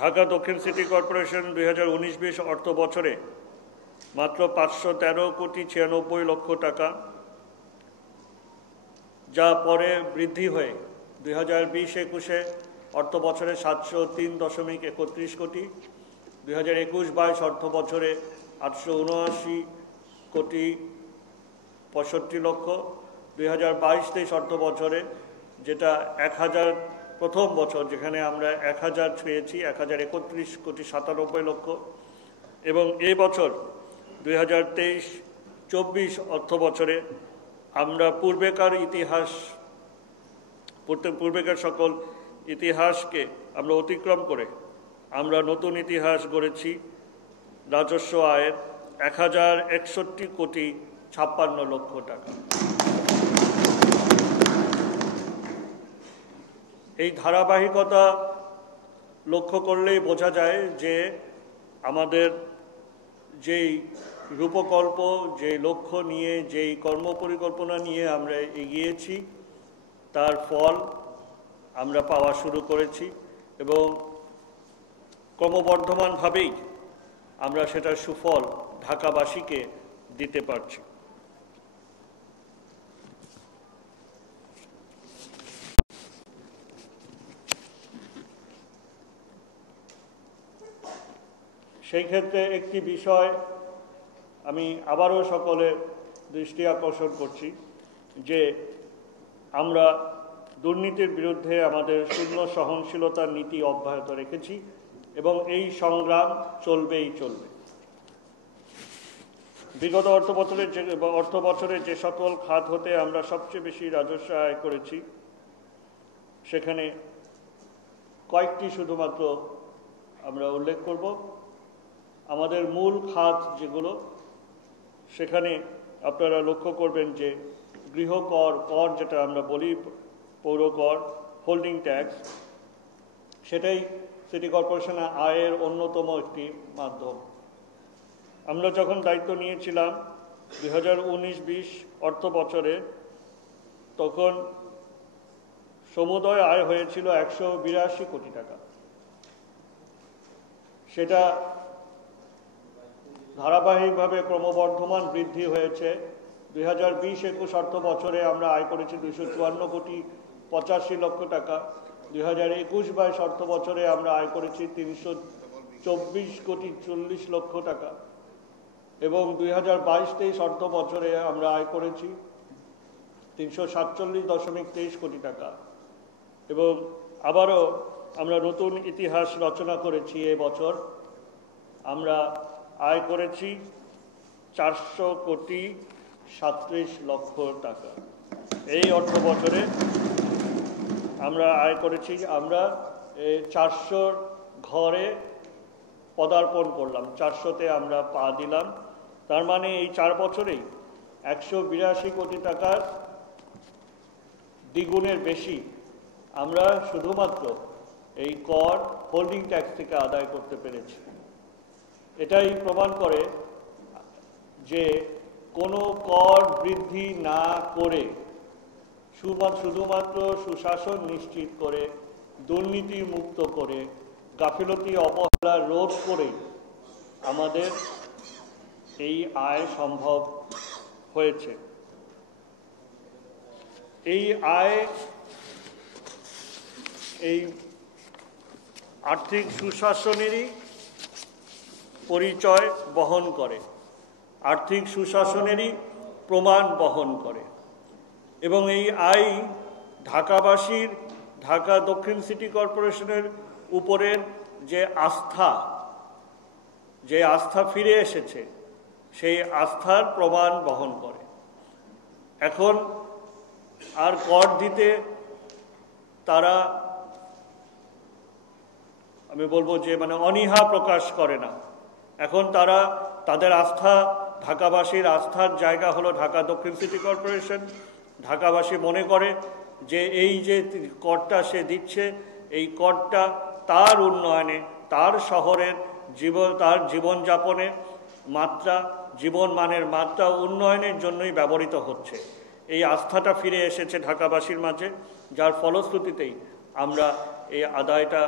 ঢাকা দক্ষিণ city corporation 2019-20 অর্থ বছরে মাত্র 513,96,00,000 টাকা, যা পরে বৃদ্ধি হয়ে 2020-21 অর্থ বছরে 703.31 কোটি, 2021-22 অর্থ বছরে 879,65,00,000, 2022-23 অর্থ বছরে যেটা 1000 প্রথম বছর যেখানে আমরা 1000 ছুঁয়েছি, 1031,97,00,000, এবং এই বছর 2023-24 অর্থ বছরে আমরা পূর্বেকার সকল ইতিহাসকে আমরা অতিক্রম করে আমরা নতুন ইতিহাস গড়েছি রাজস্ব আয়ের 1061,56,00,000 টাকা। এই ধারাবাহিকতা লক্ষ্য করলেই বোঝা যায় যে আমাদের যেই রূপকল্প, যে লক্ষ্য নিয়ে, যেই কর্মপরিকল্পনা নিয়ে আমরা এগিয়েছি তার ফল আমরা পাওয়া শুরু করেছি এবং ক্রমবর্ধমানভাবেই আমরা সেটার সুফল ঢাকাবাসীকে দিতে পারছি। সেই ক্ষেত্রে একটি বিষয় আমি আবারও সকলের দৃষ্টি আকর্ষণ করছি যে আমরা দুর্নীতির বিরুদ্ধে আমাদের শূন্য সহনশীলতার নীতি অব্যাহত রেখেছি এবং এই সংগ্রাম চলবেই চলবে। বিগত অর্থ বছরে যে সকল খাত হতে আমরা সবচেয়ে বেশি রাজস্ব আয় করেছি সেখানে কয়েকটি শুধুমাত্র আমরা উল্লেখ করব। আমাদের মূল খাত যেগুলো, সেখানে আপনারা লক্ষ্য করবেন যে গৃহকর, যেটা আমরা বলি পৌর কর, হোল্ডিং ট্যাক্স, সেটাই সিটি কর্পোরেশনের আয়ের অন্যতম একটি মাধ্যম। আমরা যখন দায়িত্ব নিয়েছিলাম 2019-20 অর্থ বছরে, তখন সমুদয় আয় হয়েছিল 182 কোটি টাকা। সেটা ধারাবাহিকভাবে ক্রমবর্ধমান বৃদ্ধি হয়েছে। 2020-21 অর্থ বছরে আমরা আয় করেছি 254,85,00,000 টাকা, 2021-22 অর্থ বছরে আমরা আয় করেছি 324,40,00,000 টাকা, এবং 2022-23 অর্থ বছরে আমরা আয় করেছি 347.23 কোটি টাকা। এবং আবারও আমরা নতুন ইতিহাস রচনা করেছি। এবছর আমরা আয় করেছি 437,00,000 টাকা। এই অর্থ বছরে আমরা আয় করেছি, আমরা 400 ঘরে পদার্পণ করলাম, 400-তে আমরা পা দিলাম। তার মানে এই 4 বছরেই 182 কোটি টাকার দ্বিগুণের বেশি আমরা শুধুমাত্র এই কর, হোল্ডিং ট্যাক্স থেকে আদায় করতে পেরেছি। এটাই প্রমাণ করে যে কোনো কর বৃদ্ধি না করে, শুধুমাত্র সুশাসন নিশ্চিত করে, দুর্নীতি মুক্ত করে, গাফিলতি অবহেলা রোধ করে আমাদের এই আয় সম্ভব হয়েছে। এই আয় এই আর্থিক সুশাসনেরই পরিচয় বহন করে, আর্থিক সুশাসনেরই প্রমাণ বহন করে, এবং এই আয় ঢাকাবাসীর, ঢাকা দক্ষিণ সিটি কর্পোরেশনের উপরের যে আস্থা ফিরে এসেছে, সেই আস্থার প্রমাণ বহন করে। এখন আর কর দিতে তারা, আমি বলবো যে অনীহা প্রকাশ করে না। এখন তাদের আস্থা, ঢাকাবাসীর আস্থার জায়গা হলো ঢাকা দক্ষিণ সিটি কর্পোরেশন। ঢাকাবাসী মনে করে যে এই যে করটা সে দিচ্ছে, এই করটা তার উন্নয়নে, তার শহরের তার জীবনযাপনে মাত্রা, জীবনমানের মাত্রা উন্নয়নের জন্যই ব্যবহৃত হচ্ছে। এই আস্থাটা ফিরে এসেছে ঢাকাবাসীর মাঝে, যার ফলশ্রুতিতেই আমরা এই আদায়টা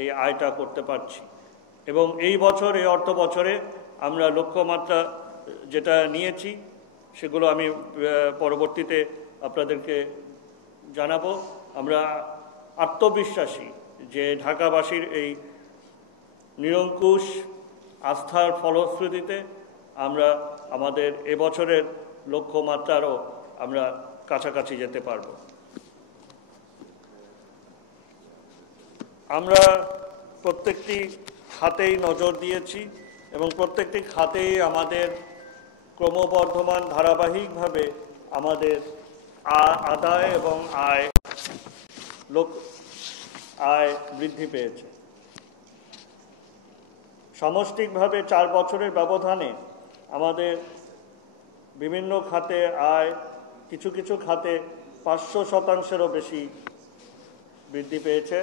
এই আয়টা করতে পারছি। এবং এই বছর, এই অর্থ বছরে আমরা লক্ষ্যমাত্রা যেটা নিয়েছি সেগুলো আমি পরবর্তীতে আপনাদেরকে জানাবো। আমরা আত্মবিশ্বাসী যে ঢাকাবাসীর এই নিরঙ্কুশ আস্থার ফলশ্রুতিতে আমরা আমাদের এবছরের লক্ষ্যমাত্রারও আমরা কাছাকাছি যেতে পারব। আমরা প্রত্যেকটি খাতেই নজর দিয়েছি এবং প্রত্যেকটি খাতেই আমাদের ক্রমবর্ধমান ধারাবাহিকভাবে আমাদের আদায় এবং আয় বৃদ্ধি পেয়েছে। সামষ্টিকভাবে 4 বছরের ব্যবধানে আমাদের বিভিন্ন খাতে আয় কিছু কিছু খাতে 500%-এরও বেশি বৃদ্ধি পেয়েছে।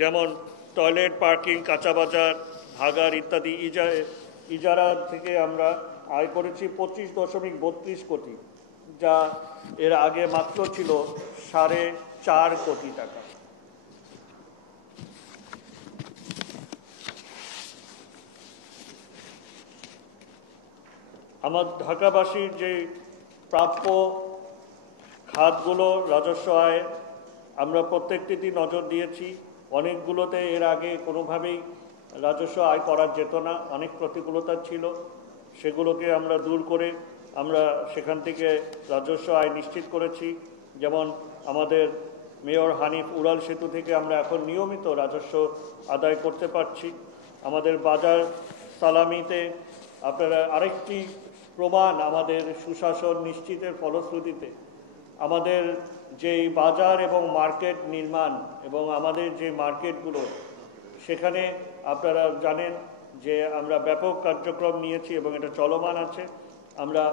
যেমন টয়লেট, পার্কিং, কাঁচা বাজার, ভাগাড় ইত্যাদি ইজারা থেকে আমরা আয় করেছি 25.32 কোটি, যা এর আগে মাত্র ছিল 4.5 কোটি টাকা। আমার ঢাকাবাসীর যে প্রাপ্য খাতগুলো রাজস্ব আয়, আমরা প্রত্যেকটিতে নজর দিয়েছি। অনেকগুলোতে এর আগে কোনোভাবেই রাজস্ব আয় করা যেত না, অনেক প্রতিকূলতা ছিল, সেগুলোকে আমরা দূর করে আমরা সেখান থেকে রাজস্ব আয় নিশ্চিত করেছি। যেমন আমাদের মেয়র হানিফ উড়াল সেতু থেকে আমরা এখন নিয়মিত রাজস্ব আদায় করতে পারছি। আমাদের বাজার সালামিতে আপনারা আরেকটি প্রমাণ আমাদের সুশাসন নিশ্চিতের ফলশ্রুতিতে আমাদের যেই বাজার এবং মার্কেট নির্মাণ এবং আমাদের যে মার্কেটগুলো, সেখানে আপনারা জানেন যে আমরা ব্যাপক কার্যক্রম নিয়েছি এবং এটা চলমান আছে। আমরা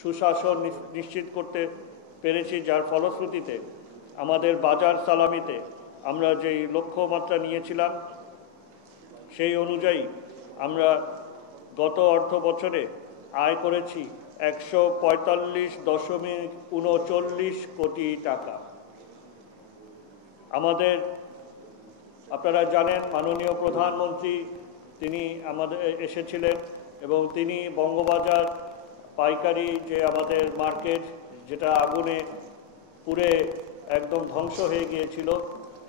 সুশাসন নিশ্চিত করতে পেরেছি, যার ফলশ্রুতিতে আমাদের বাজার সালামিতে আমরা যেই লক্ষ্যমাত্রা নিয়েছিলাম সেই অনুযায়ী আমরা গত অর্থ বছরে আয় করেছি 145.39 কোটি টাকা। আমাদের আপনারা জানেন মাননীয় প্রধানমন্ত্রী তিনি আমাদের এসেছিলেন এবং তিনি বঙ্গবাজার পাইকারি যে আমাদের মার্কেট, যেটা আগুনে পুড়ে একদম ধ্বংস হয়ে গিয়েছিল,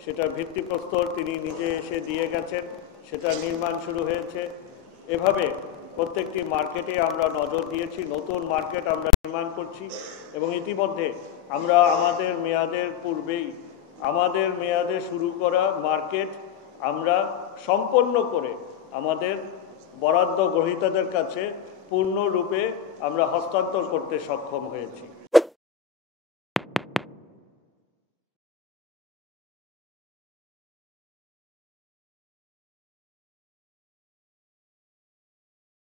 সেটার ভিত্তিপ্রস্তর তিনি নিজে এসে দিয়ে গেছেন, সেটা নির্মাণ শুরু হয়েছে। এভাবে প্রত্যেকটি মার্কেটে আমরা নজর দিয়েছি, নতুন মার্কেট আমরা নির্মাণ করছি এবং ইতিমধ্যে আমরা আমাদের মেয়াদের পূর্বেই আমাদের মেয়াদে শুরু করা মার্কেট আমরা সম্পন্ন করে আমাদের বরাদ্দ গ্রহীতাদের কাছে পূর্ণরূপে আমরা হস্তান্তর করতে সক্ষম হয়েছি।